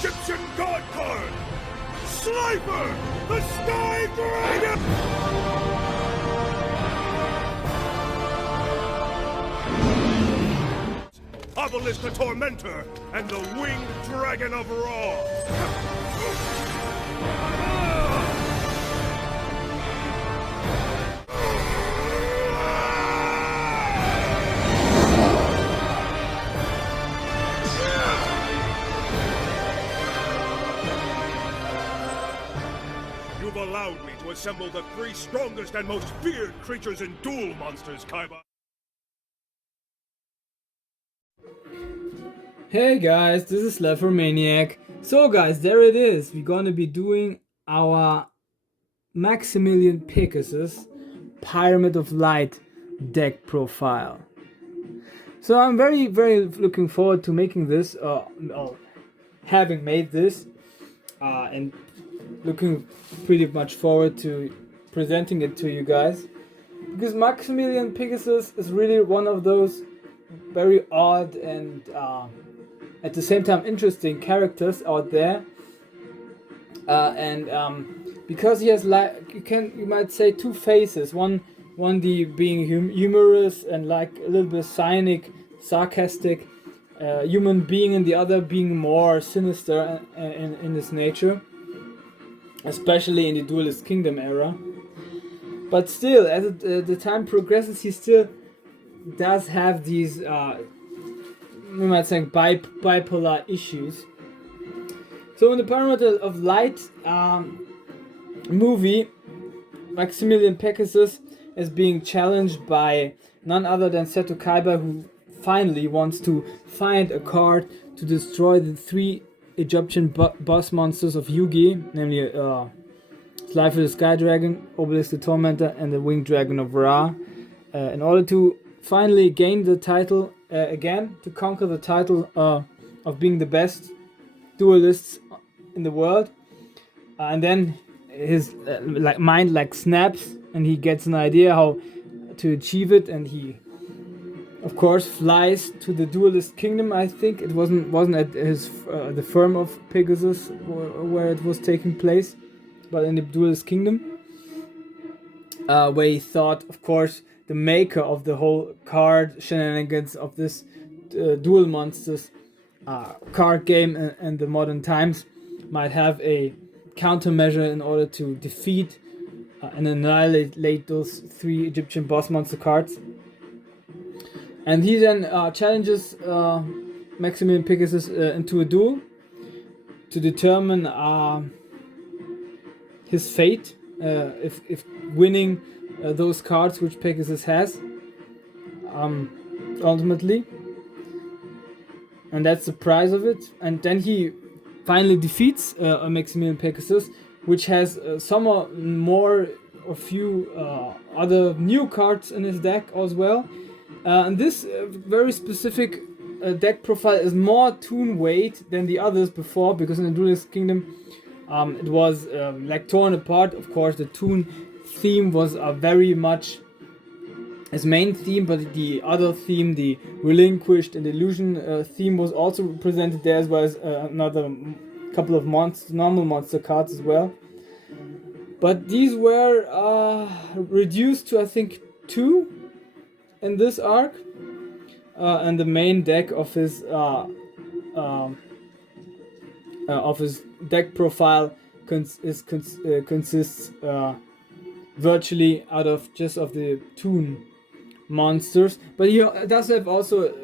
Egyptian god card! Slifer, the Sky Dragon! Obelisk the Tormentor and the Winged Dragon of Ra! You've allowed me to assemble the 3 strongest and most feared creatures in Duel Monsters, Kaiba. Hey guys, this is Maniac. So guys, there it is. We're gonna be doing our Maximilian Pegasus Pyramid of Light deck profile. So I'm very looking forward to making this, having made this, and looking pretty much forward to presenting it to you guys. Because Maximilian Pegasus is really one of those very odd and at the same time interesting characters out there, because he has, like, you might say, 2 faces. One being humorous and like a little bit cynic, sarcastic human being, and the other being more sinister in his nature, especially in the Duelist Kingdom era. But still, as the time progresses, he still does have these we might say bipolar issues. So in the Pyramid of Light movie, Maximilian Pegasus is being challenged by none other than Seto Kaiba, who finally wants to find a card to destroy the 3 Egyptian boss monsters of Yugi, namely Slifer the Sky Dragon, Obelisk the Tormentor, and the Winged Dragon of Ra, in order to finally gain the title again, to conquer the title of being the best duelists in the world. And then his mind snaps, and he gets an idea how to achieve it, and he of course flies to the Duelist Kingdom. I think it wasn't at his the firm of Pegasus where it was taking place, but in the Duelist Kingdom, where he thought, of course, the maker of the whole card shenanigans of this Duel Monsters card game in the modern times might have a countermeasure in order to defeat and annihilate those 3 Egyptian boss monster cards. And he then challenges Maximilian Pegasus into a duel to determine his fate, if winning those cards which Pegasus has, ultimately, and that's the prize of it. And then he finally defeats Maximilian Pegasus, which has some more, a few other new cards in his deck as well. And this very specific deck profile is more toon weight than the others before, because in the Duelist Kingdom it was torn apart. Of course, the toon theme was very much his main theme, but the other theme, the Relinquished and Illusion theme, was also presented there, as well as another couple of normal monster cards as well. But these were reduced to, I think, 2 in this arc, and the main deck of his deck profile consists virtually out of just of the toon monsters, but he does have also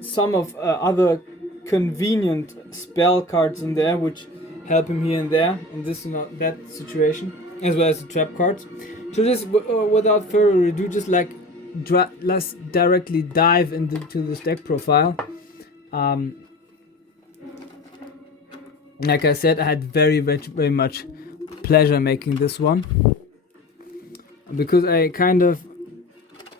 some of other convenient spell cards in there, which help him here and there in this and that situation, as well as the trap cards. So just without further ado, just let's directly dive into this deck profile. Like I said, I had very much pleasure making this one, because I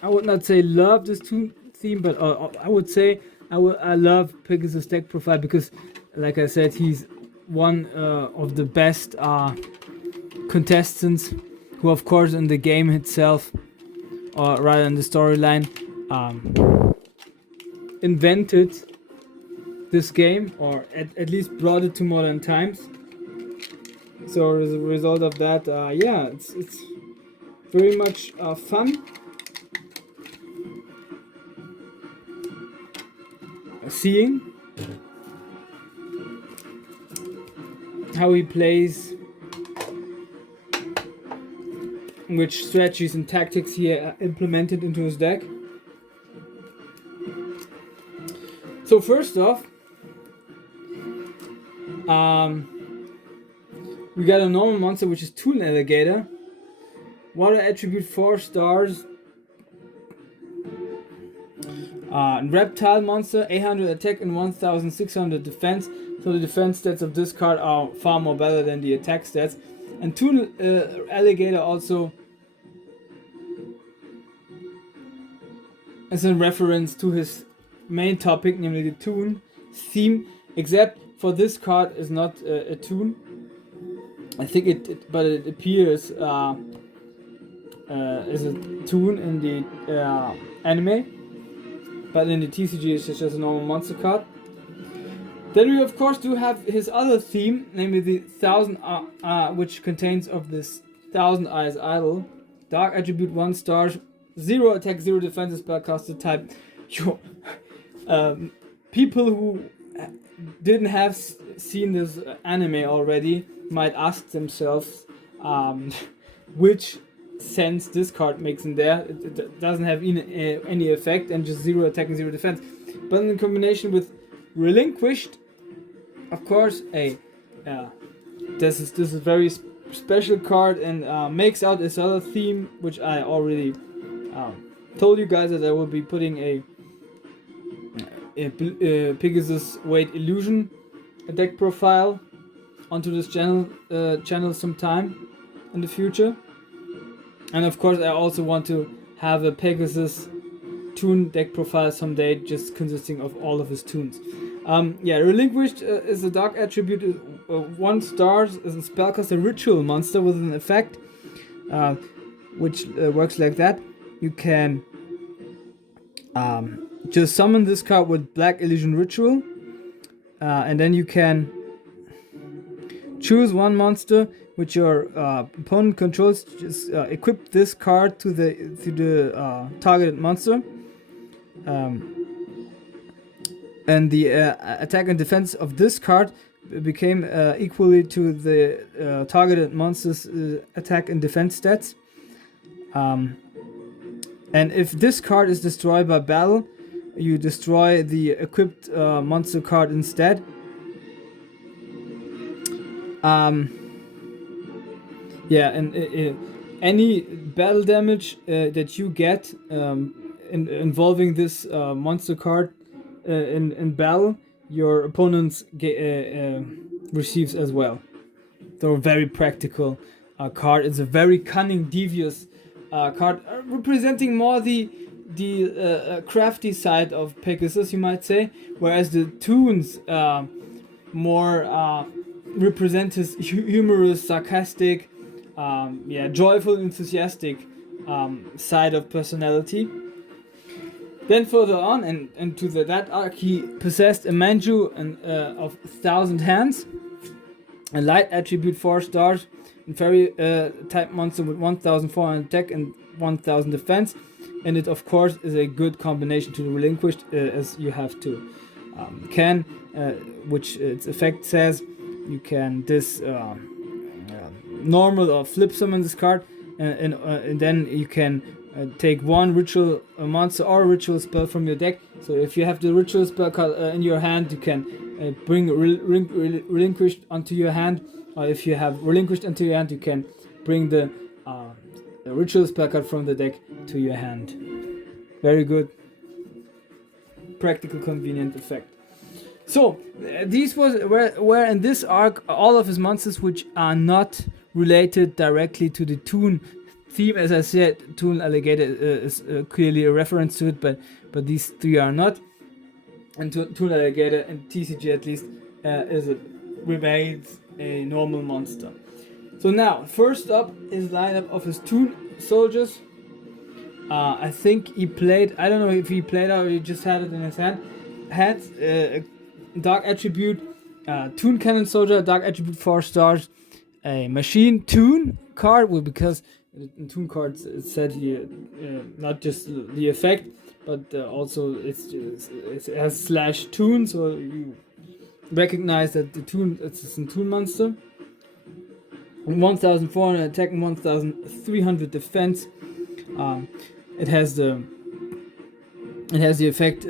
would not say love this theme, but I would say I love Pegasus deck profile, because, like I said, he's one of the best contestants, who, of course, in the game itself, or rather in the storyline, invented this game, or at least brought it to modern times. So as a result of that, yeah, it's very much fun. Seeing how he plays, which strategies and tactics he implemented into his deck. So first off, we got a normal monster, which is Tool Alligator. Water attribute 4 stars. Reptile monster, 800 attack and 1600 defense. So the defense stats of this card are far more better than the attack stats. And Tool Alligator also is in reference to his main topic, namely the toon theme, except for this card is not a toon. I think but it appears as a toon in the anime, but in the TCG it's just a normal monster card. Then we of course do have his other theme, namely the 1000, which contains of this 1000 Eyes Idol. Dark attribute 1 star, 0 attack, 0 defense, spellcaster type. People who didn't have seen this anime already might ask themselves which sense this card makes in there. It doesn't have any effect and just 0 attack and 0 defense. But in combination with Relinquished, of course, this is a very special card and makes out this other theme, which I already told you guys that I will be putting a Pegasus Weight Illusion deck profile onto this channel sometime in the future. And of course I also want to have a Pegasus toon deck profile someday, just consisting of all of his toons. Relinquished is a dark attribute, 1 star, is a spellcaster ritual monster with an effect which works like that. You can just summon this card with Black Illusion Ritual, and then you can choose 1 monster which your opponent controls. Just equip this card to the targeted monster, and the attack and defense of this card became equally to the targeted monster's attack and defense stats. And if this card is destroyed by battle, you destroy the equipped monster card instead. Any battle damage that you get involving this monster card in battle, your opponent receives as well. So a very practical card. It's a very cunning, devious card, representing more the crafty side of Pegasus, you might say, whereas the toons more represent his humorous, sarcastic, joyful, enthusiastic side of personality. Then further on, and to that arc, he possessed a Manju of 1000 hands, a light attribute 4 stars, and fairy type monster with 1400 attack and 1000 defense. And it of course is a good combination to the Relinquished, as you have to which its effect says, you can normal or flip summon this card, and then you can take 1 ritual monster or a ritual spell from your deck. So if you have the ritual spell card in your hand, you can bring Relinquished onto your hand, or if you have Relinquished into your hand, you can bring the ritual spell card from the deck to your hand. Very good, practical, convenient effect. So these were in this arc all of his monsters which are not related directly to the toon theme. As I said, Tool Alligator is clearly a reference to it, but these 3 are not. And Tool Alligator, in TCG at least, remains a normal monster. So now, first up is lineup of his toon soldiers. I think he played, I don't know if he played or he just had it in his hand. Had dark attribute, Toon Cannon Soldier, dark attribute 4 stars, a machine Toon card, well, because in Toon cards it said here not just the effect, but also it has /Toon, so you recognize that the Toon, it's a Toon monster. 1400 attack and 1300 defense. It has the effect.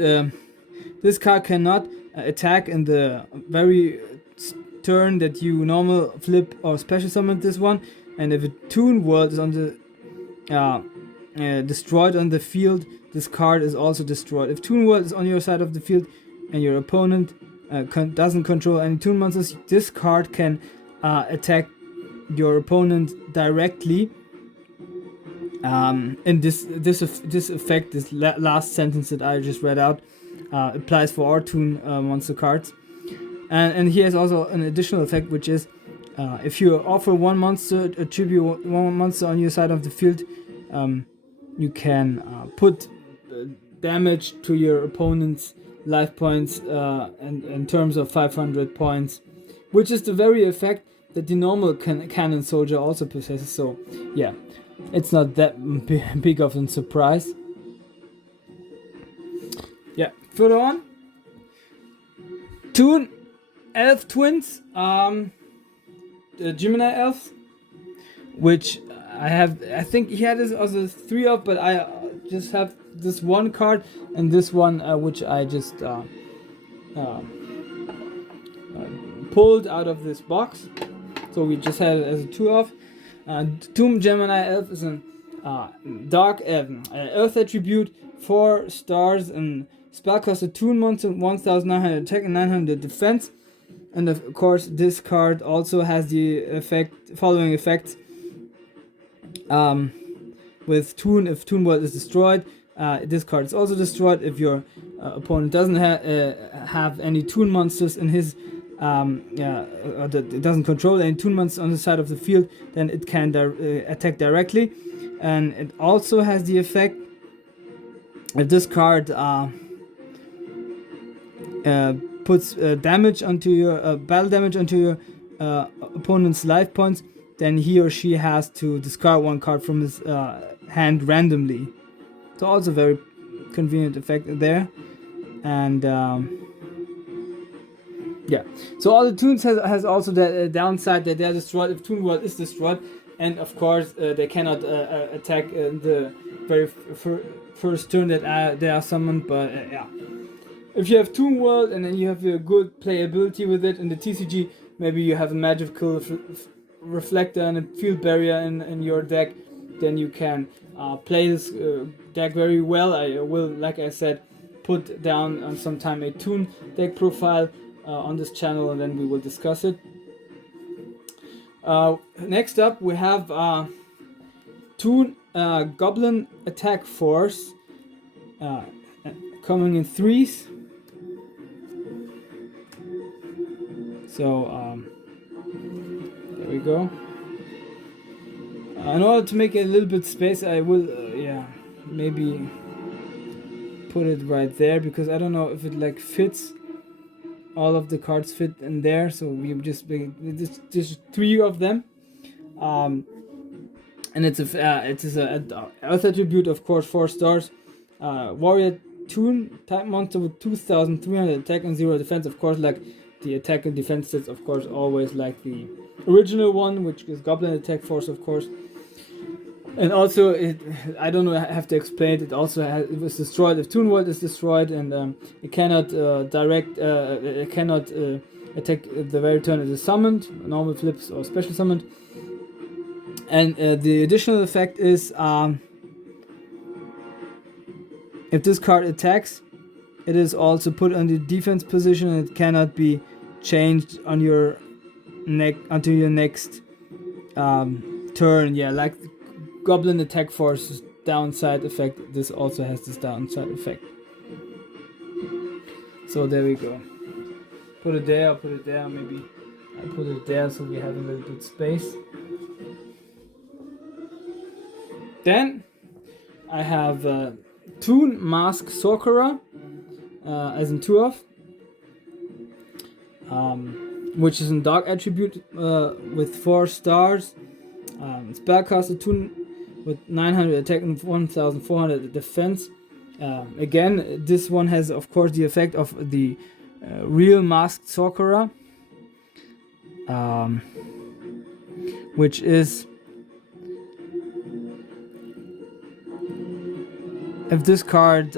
This card cannot attack in the very turn that you normal flip or special summon this one, and if a Toon World is on the destroyed on the field, this card is also destroyed. If Toon World is on your side of the field and your opponent doesn't control any Toon monsters, this card can attack your opponent directly. And this effect, this last sentence that I just read out, applies for all Toon monster cards. And he has also an additional effect, which is if you offer one monster, attribute one monster on your side of the field, you can put damage to your opponent's life points in terms of 500 points, which is the very effect that the normal cannon soldier also possesses. So yeah, it's not that big of a surprise. Yeah, further on, Toon Elf Twins, the Gemini Elves, which I think he had this also 3 of, but I just have this one card and this one which I just pulled out of this box. So we just had it as a 2 of. Toon Gemini Elf is a dark earth attribute, 4 stars, and spell cost a Toon monster, 1900 attack and 900 defense. And of course, this card also has the following effects. With Toon, if Toon World is destroyed, this card is also destroyed. If your opponent doesn't have any Toon monsters in his it doesn't control any Toon monsters on the side of the field, then it can attack directly. And it also has the effect, if this card puts damage onto your battle damage onto your opponent's life points, then he or she has to discard one card from his hand randomly. So also very convenient effect there. And yeah, so all the Toons has also the downside that they're destroyed if Toon World is destroyed, and of course they cannot attack the very first turn that they are summoned. But yeah, if you have Toon World and then you have a good playability with it in the TCG, maybe you have a magical reflector and a field barrier in your deck, then you can play this deck very well. I will, like I said, put down sometime a Toon deck profile on this channel, and then we will discuss it. Next up we have Toon Goblin Attack Force, coming in 3s. So there we go. In order to make a little bit space, I will maybe put it right there, because I don't know if it like fits. All of the cards fit in there, so we just 3 of them. And it's a earth attribute, of course, 4 stars. Warrior Toon type monster with 2300 attack and 0 defense. Of course, like the attack and defense sets, of course, always like the original one, which is Goblin Attack Force, of course. And also, I don't know, I have to explain it. It also it was destroyed if Toon World is destroyed, and it cannot it cannot attack the very turn it is summoned, normal flips or special summoned. And the additional effect is if this card attacks, it is also put on the defense position, and it cannot be changed on your until your next turn. Yeah, like Goblin Attack Force's downside effect, this also has this downside effect. So there we go. Put it there, maybe I put it there so we have a little bit space. Then I have Toon Mask Sorcerer, as in 2 of. which is a dark attribute with 4 stars. Spellcaster Toon with 900 attack and 1400 defense. Again, this one has of course the effect of the real masked sorcerer, which is if this card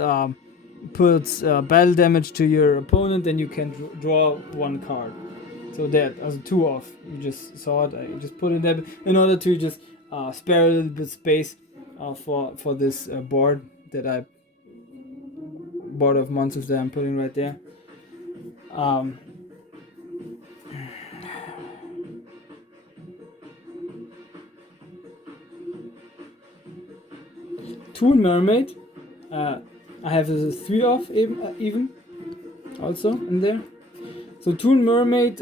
puts battle damage to your opponent, then you can draw 1 card. So that as a 2 off, you just saw it. I just put it there in order to just spare a little bit space for this board that I board of monsters that I'm putting right there. Toon Mermaid. I have a 3 off even also in there. So Toon Mermaid,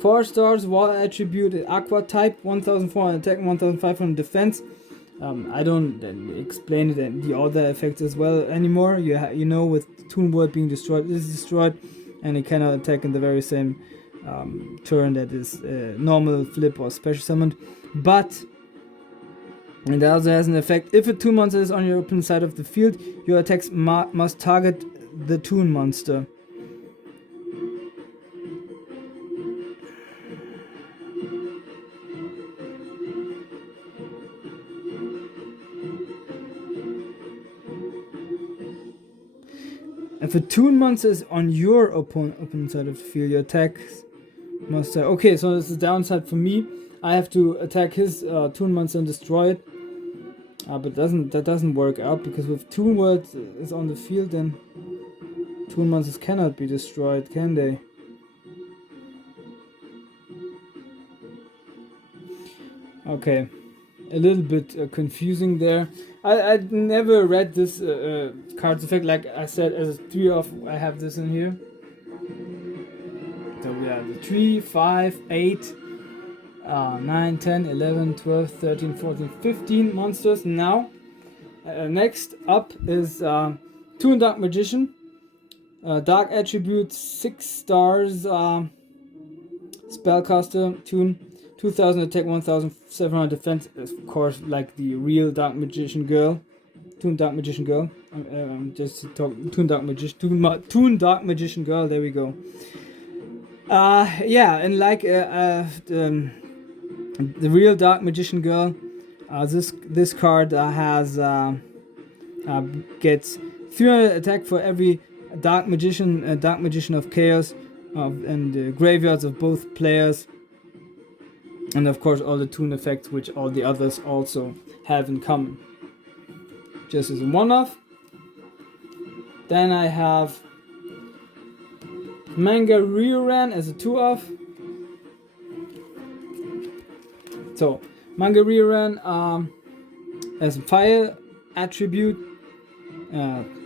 4 stars, water attribute, aqua type, 1400 attack, 1500 defense. I don't explain it and the other effects as well anymore. You know, with Toon World being destroyed, it is destroyed, and it cannot attack in the very same turn that is normal, flip, or special summoned. But it also has an effect: if a Toon monster is on your open side of the field, your attacks must target the Toon monster. If a Toon monster is on your open side of the field, your attacks must... Okay, so this is the downside for me. I have to attack his Toon monster and destroy it. But that doesn't work out, because with Toon World is on the field, then Toon monsters cannot be destroyed, can they? Okay, a little bit confusing there. I never read this card's effect. Like I said, as a 3 off, I have this in here. So we have the 3, 5, 8, 9, 10, 11, 12, 13, 14, 15 monsters. Now, next up is Toon Dark Magician. Dark attribute, 6 stars. Spellcaster, Toon. 2000 attack, 1700 defense. Of course, like the real Dark Magician girl. Toon Dark Magician girl. Just talk Toon Dark Magician girl. There we go. Yeah, and like the real Dark Magician girl, this card gets 300 attack for every Dark Magician of Chaos, and the graveyards of both players. And of course all the Toon effects, which all the others also have in common. Just as a 1-off. Then I have Mangareran as a 2-off. So Mangareran as a fire attribute,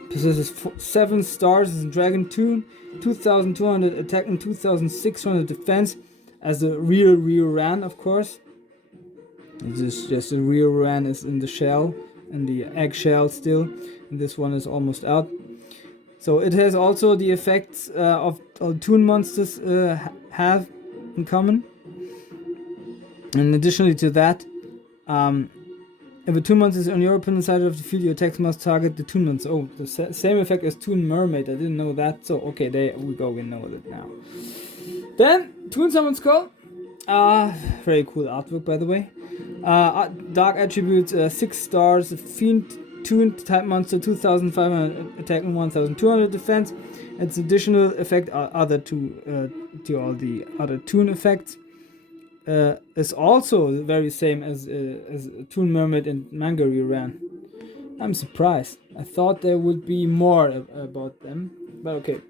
possesses 7 stars as a dragon Toon, 2200 attack and 2600 defense. As the real Ran, of course. It's just the real Ran is in the shell, and the eggshell still. And this one is almost out. So it has also the effects of all Toon monsters have in common. And additionally to that, if a Toon monster is on your opponent's side of the field, your attacks must target the Toon monster. Oh, the same effect as Toon Mermaid. I didn't know that. So okay, there we go. We know it now. Then Toon Summon Skull. Very cool artwork, by the way. Dark attributes, 6 stars. Fiend Toon type monster, 2500 attack and 1200 defense. Its additional effect are other to all the other Toon effects. Is also the very same as Toon Mermaid and Mangareran. I'm surprised. I thought there would be more about them, but okay.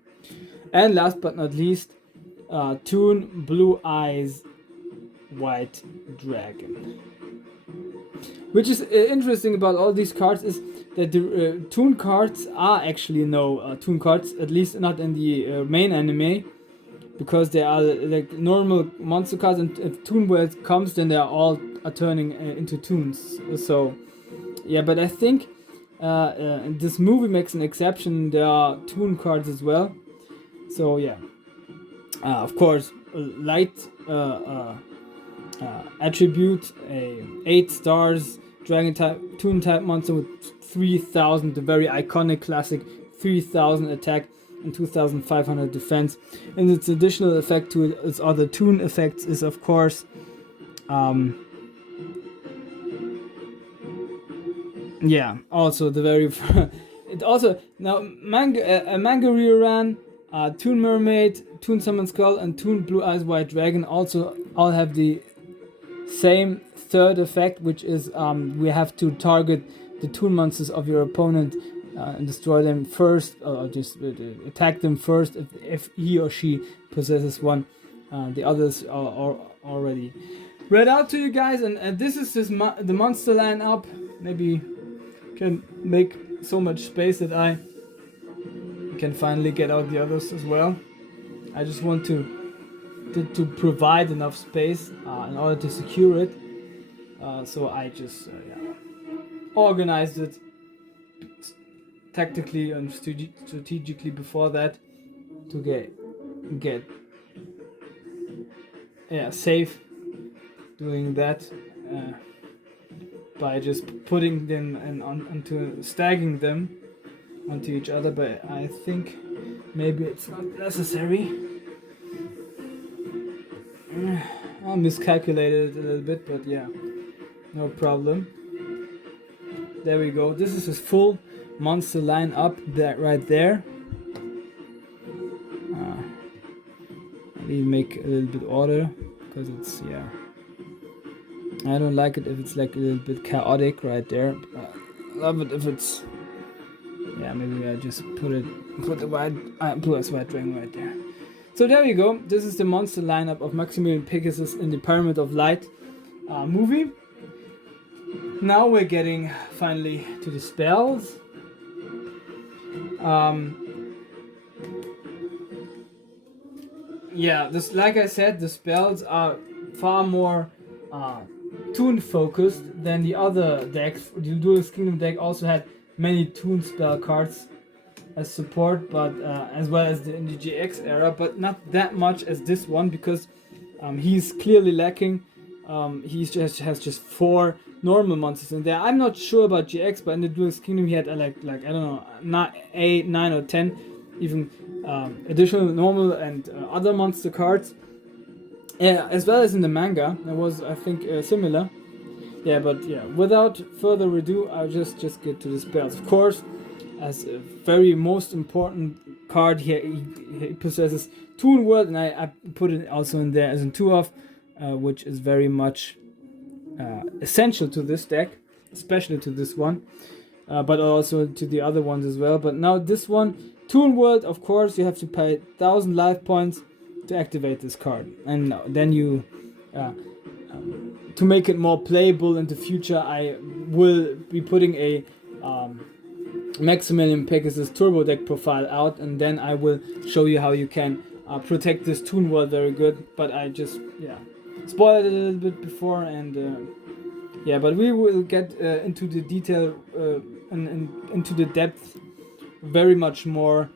And last but not least, Toon Blue Eyes White Dragon. Which is interesting about all these cards is that the Toon cards are actually no Toon cards, at least not in the main anime, because they are like normal monster cards, and if Toon World comes, then they are all turning into Toons. So yeah, but I think this movie makes an exception. There are Toon cards as well. So yeah. Of course, light attribute, a 8 stars dragon type toon type monster with 3000, the very iconic classic 3000 attack and 2500 defense. And its additional effect to its other toon effects is, of course, yeah, also the very it also now manga Rioran, Toon Mermaid, Toon Summon Skull, and Toon Blue Eyes White Dragon also all have the same third effect, which is we have to target the toon monsters of your opponent and destroy them first, or just attack them first if he or she possesses one. The others are already read out to you guys, and this is the monster lineup. Maybe can make so much space that I can finally get out the others as well. I just want to provide enough space in order to secure it. So I just organized it tactically and strategically before that to get safe doing that by just putting them onto stacking them onto each other, but I think maybe it's not necessary. I miscalculated it a little bit, but yeah, no problem. There we go. This is his full monster lineup that right there. Maybe make a little bit order because it's I don't like it if it's like a little bit chaotic right there. Love it if it's maybe I just put the blue eyes white dragon right there. So there we go. This is the monster lineup of Maximilian Pegasus in the Pyramid of Light movie. Now we're getting finally to the spells. This, like I said, the spells are far more toon focused than the other decks. The Duel Kingdom deck also had many toon spell cards as support, but as well as in the GX era, but not that much as this one, because he's clearly lacking. He just has 4 normal monsters in there. I'm not sure about GX, but in the Duel Kingdom he had like I don't know, not 8, 9 or 10 even additional normal and other monster cards. As well as in the manga, it was, I think, similar. Without further ado, I'll just get to the spells. Of course, as a very most important card here, he possesses Toon World, and I put it also in there as a 2-off, which is very much essential to this deck, especially to this one, but also to the other ones as well. But now this one, Toon World, of course, you have to pay 1000 life points to activate this card, and then you to make it more playable in the future, I will be putting a Maximilian Pegasus turbo deck profile out, and then I will show you how you can protect this Toon World very good. But I just spoiled it a little bit before, and but we will get into the detail and into the depth very much more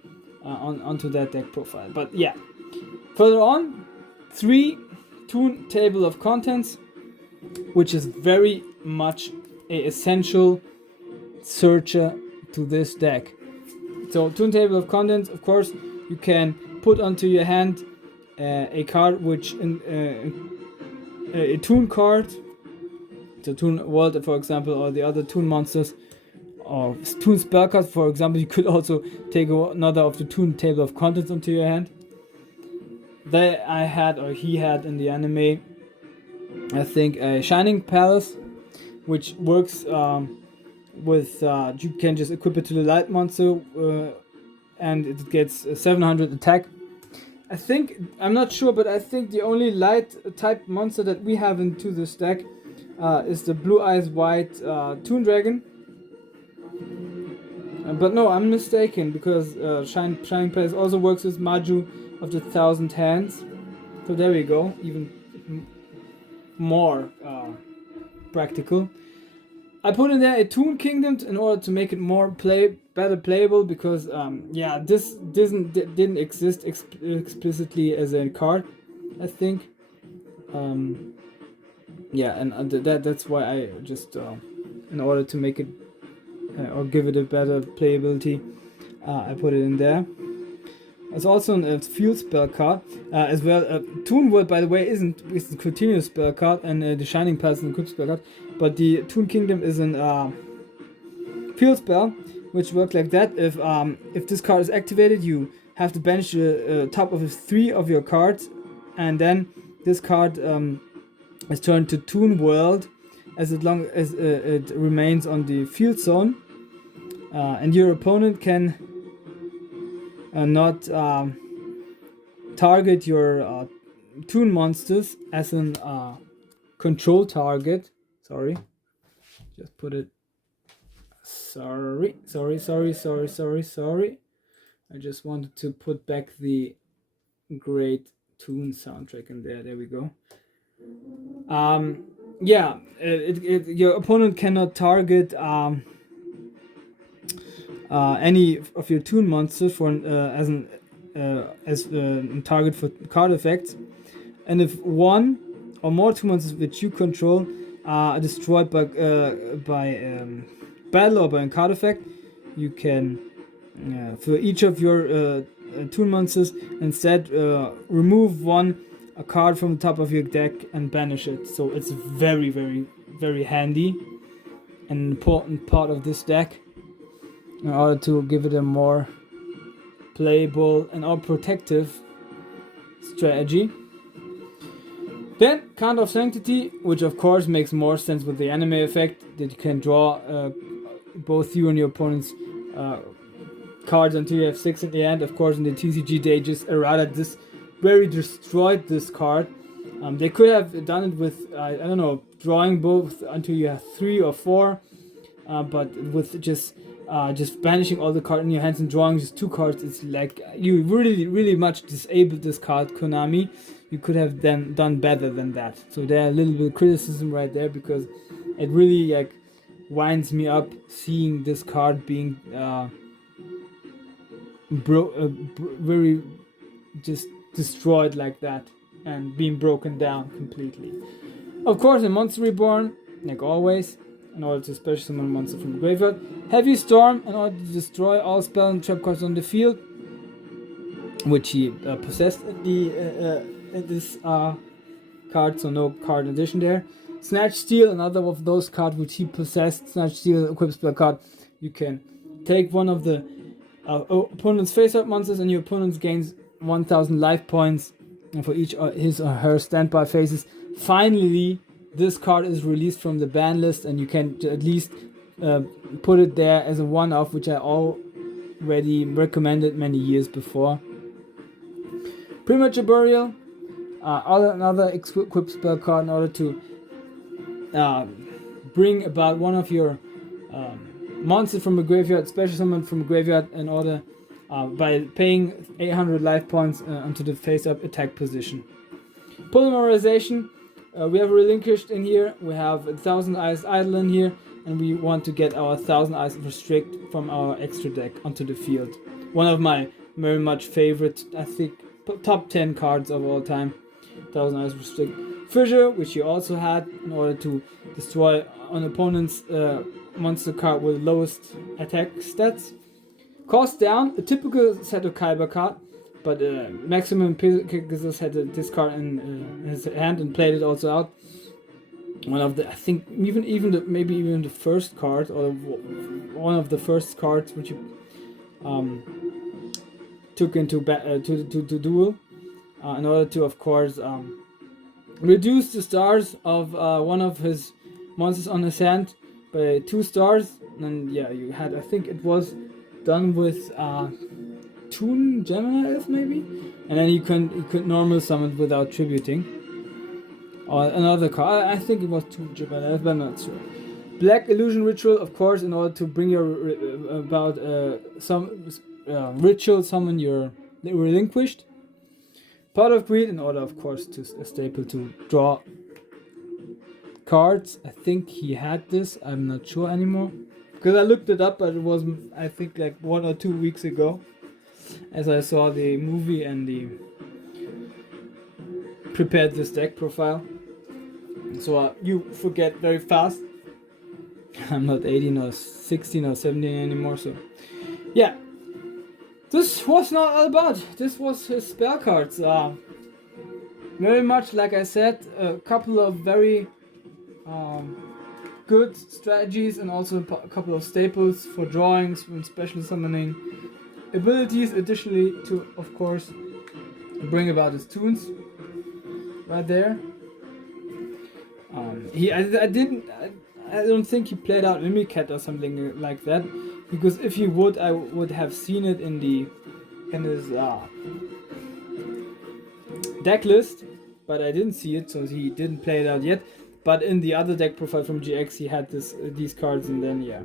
onto that deck profile. But further on, 3 Toon table of contents, which is very much a essential searcher to this deck. So Toon table of contents, of course, you can put onto your hand a card which a Toon card, so Toon World, for example, or the other Toon monsters, or Toon spell cards, for example. You could also take another of the Toon table of contents onto your hand. He had in the anime, I think, a Shining Palace, which works with you can just equip it to the light monster, and it gets 700 attack. I'm not sure, but I think the only light type monster that we have into this deck is the Blue Eyes White Toon Dragon. But no, I'm mistaken, because Shining Palace also works with Maju of the 1000 Hands. So there we go, even more practical. I put in there a Toon Kingdom in order to make it more better playable because yeah, this didn't exist explicitly as a card, I think. Yeah, and that's why I just in order to make it or give it a better playability, I put it in there. There's also a field spell card as well. Toon World, by the way, is a continuous spell card, and the Shining Path is a quick spell card. But the Toon Kingdom is an field spell, which works like that. If this card is activated, you have to banish the top of 3 of your cards, and then this card is turned to Toon World as long as it remains on the field zone, and your opponent can not target your Toon monsters as an control target. Sorry, just put it. Sorry. I just wanted to put back the great Toon soundtrack in there. There we go. Yeah, your opponent cannot target any of your Toon monsters for as a target for card effects, and if one or more Toon monsters which you control are destroyed by battle or by a card effect, you can for each of your Toon monsters instead remove a card from the top of your deck and banish it. So it's very, very, very handy, an important part of this deck in order to give it a more playable and or protective strategy. Then Card of Sanctity, which of course makes more sense with the anime effect that you can draw both you and your opponent's cards until you have 6 at the end. Of course, in the TCG they just errata this very destroyed this card. They could have done it with I don't know, drawing both until you have 3 or 4, but with just banishing all the cards in your hands and drawing just 2 cards, it's like you really much disabled this card, Konami. You could have then done better than that. So there's a little bit of criticism right there, because it really like winds me up seeing this card being very just destroyed like that and being broken down completely. Of course, in Monster Reborn, like always, in order to special summon a monster from the graveyard, Heavy Storm in order to destroy all spell and trap cards on the field, which he possessed in this card, so no card addition there. Snatch Steal, another of those cards which he possessed. Snatch Steal equips spell card. You can take one of the opponent's face-up monsters, and your opponent gains 1000 life points for each his or her standby phases. Finally, this card is released from the ban list, and you can at least put it there as a one-off, which I already recommended many years before. Premature Burial, another equip spell card in order to bring about one of your monsters from a graveyard, special summon from a graveyard, in order by paying 800 life points onto the face-up attack position. Polymerization, we have relinquished in here. We have 1000 Eyes Idle in here, and we want to get our 1000 Eyes Restrict from our extra deck onto the field. One of my very much favorite, I think, top 10 cards of all time. 1000 Eyes Restrict. Fissure, which you also had in order to destroy an opponent's monster card with lowest attack stats. Cost down, a typical Seto Kaiba card, but Maximilian Pegasus had this card in his hand and played it also out. One of the, I think, maybe even the first card, or one of the first cards which you took into to duel in order to, of course, reduce the stars of one of his monsters on his hand by 2 stars. And yeah, you had, I think it was done with Toon Gemini Elf maybe, and then you could normal summon without tributing. Or another card, I think it was Toon Gemini Elf, but I'm not sure. Black Illusion Ritual, of course, in order to bring your about some ritual summon your relinquished. Pot of Greed, in order, of course, to a staple to draw cards. I think he had this, I'm not sure anymore. Because I looked it up, but it was, I think, like 1 or 2 weeks ago, as I saw the movie and prepared this deck profile. So you forget very fast. I'm not 18 or 16 or 17 anymore, so yeah. This was not all about. This was his spell cards. Very much like I said, a couple of very good strategies and also a couple of staples for drawings and special summoning abilities. Additionally, to of course bring about his tunes right there. I don't think he played out Mimicat or something like that, because if he would, I would have seen it in his deck list, but I didn't see it, so he didn't play it out yet. But in the other deck profile from GX, he had these cards, and then yeah,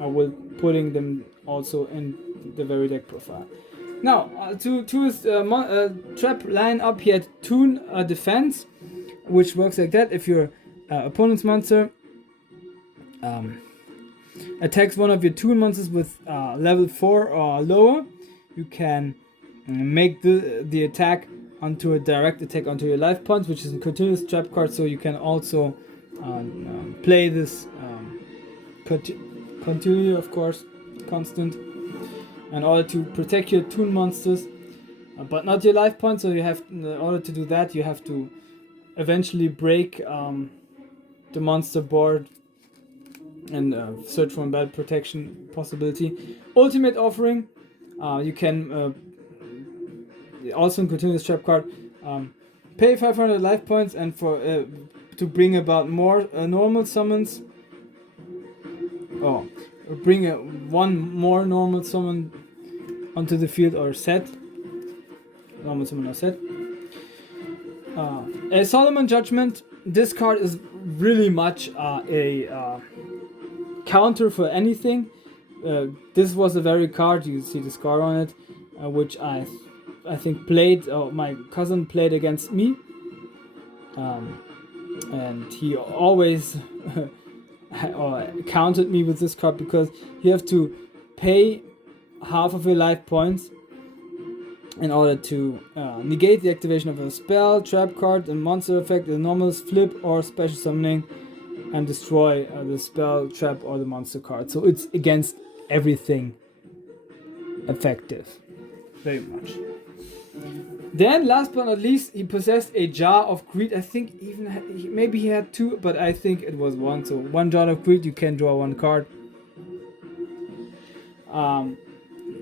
I will putting them also in the very deck profile. Now to his trap lineup, he had Toon Defense, which works like that: if your opponent's monster attacks one of your Toon monsters with level 4 or lower, you can make the attack onto a direct attack onto your life points, which is a continuous trap card. So you can also play this continue, of course, constant, in order to protect your Toon monsters, but not your life points. So you have, in order to do that, you have to eventually break the monster board and search for a battle protection possibility. Ultimate Offering, you can also in continuous trap card, pay 500 life points and for to bring about more normal summons, or bring one more normal summon onto the field or set. Normal summon or set. A Solomon Judgment. This card is really much a counter for anything. This was the very card, you see the scar on it, which I think played, my cousin played against me, and he always countered me with this card, because you have to pay half of your life points in order to negate the activation of a spell, trap card, a monster effect, a normal flip, or special summoning, and destroy the spell, trap, or the monster card. So it's against everything effective, very much. Then, last but not least, he possessed a Jar of Greed. I think maybe he had 2, but I think it was 1. So 1 Jar of Greed, you can draw 1 card.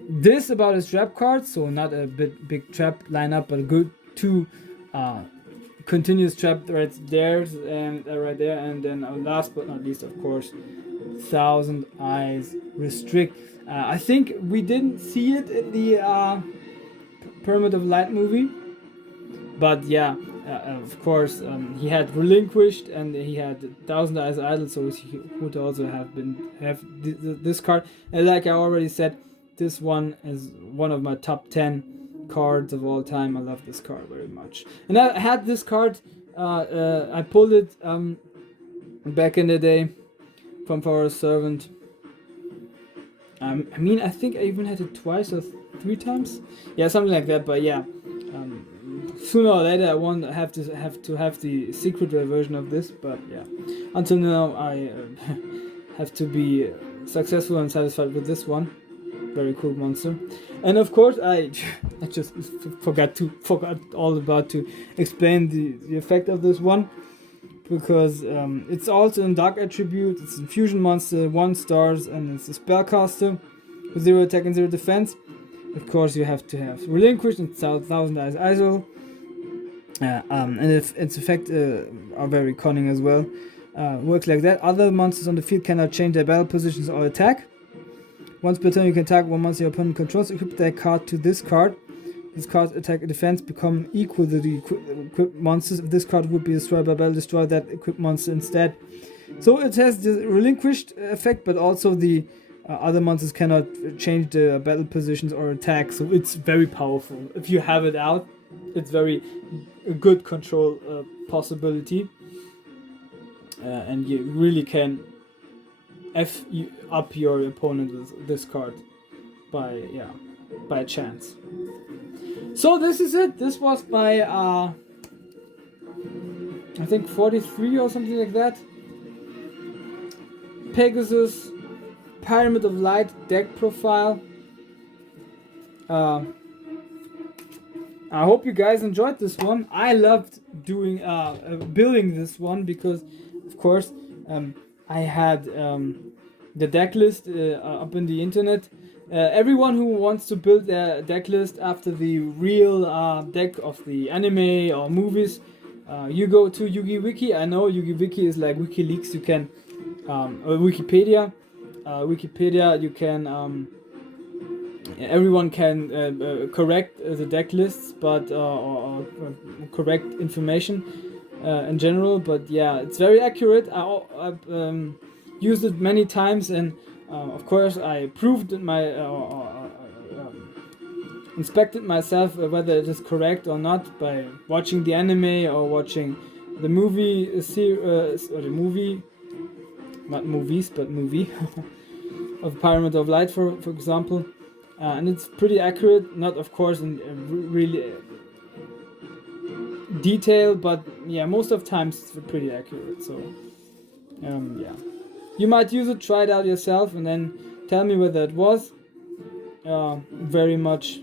This about his trap cards, so not a big trap lineup, but a good 2 continuous trap right there, and right there, and then last but not least, of course, Thousand Eyes Restrict. I think we didn't see it in the Pyramid of Light movie, but yeah, of course, he had Relinquished and he had Thousand Eyes Idle, so he would also have this card. And like I already said, this one is one of my top 10 cards of all time. I love this card very much, and I had this card. I pulled it back in the day from Forest Servant. I mean, I think I even had it twice or 3 times. Yeah, something like that. But yeah, sooner or later I won't have the secret version of this. But yeah, until now I have to be successful and satisfied with this one. Very cool monster. And of course I just forgot all about to explain the effect of this one, because it's also in Dark Attribute, it's a fusion monster, 1 stars, and it's a spellcaster with 0 attack and 0 defense. Of course you have to have Relinquished and Thousand Eyes Isol, and if its effect are very cunning as well. Works like that. Other monsters on the field cannot change their battle positions or attack. Once per turn you can target one monster your opponent controls, equip that card to this card. This card's attack and defense become equal to the equipped monsters. If this card would be destroyed by battle, destroy that equipped monster instead. So it has the Relinquished effect, but also the other monsters cannot change their battle positions or attack. So it's very powerful. If you have it out, it's very good control possibility. And you really can up your opponent with this card by chance. So this is it. This was my I think 43 or something like that. Pegasus Pyramid of Light deck profile. I hope you guys enjoyed this one. I loved doing building this one because, of course, I had the deck list up in the internet. Everyone who wants to build their deck list after the real deck of the anime or movies, you go to Yugi Wiki. I know Yugi Wiki is like WikiLeaks. You can or Wikipedia. Wikipedia, you can everyone can correct the deck lists, but or correct information in general. But yeah, it's very accurate. I've used it many times, and of course I proved inspected myself whether it is correct or not by watching the anime or watching the movie or the movie, not movies but movie of Pyramid of Light for example, and it's pretty accurate, not of course in really detail, but yeah, most of times it's pretty accurate. So yeah, you might use it, try it out yourself, and then tell me whether it was very much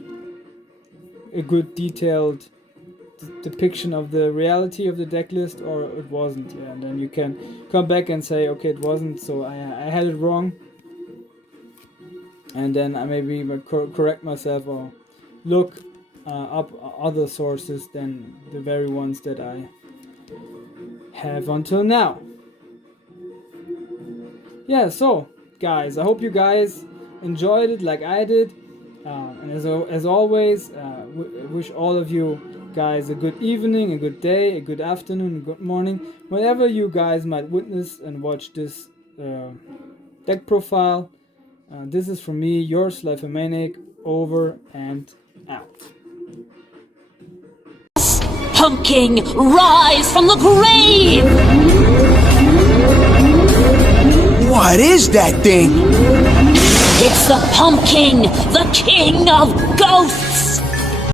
a good detailed depiction of the reality of the deck list, or it wasn't. Yeah, and then you can come back and say, okay, it wasn't, so I had it wrong, and then I maybe correct myself or look up other sources than the very ones that I have until now. Yeah, so guys, I hope you guys enjoyed it like I did, and as always, wish all of you guys a good evening, a good day, a good afternoon, a good morning, whenever you guys might witness and watch this deck profile. This is from me, your Slifer-Maniac, over and out. Pumpkin, rise from the grave! What is that thing? It's the Pumpkin, the king of ghosts!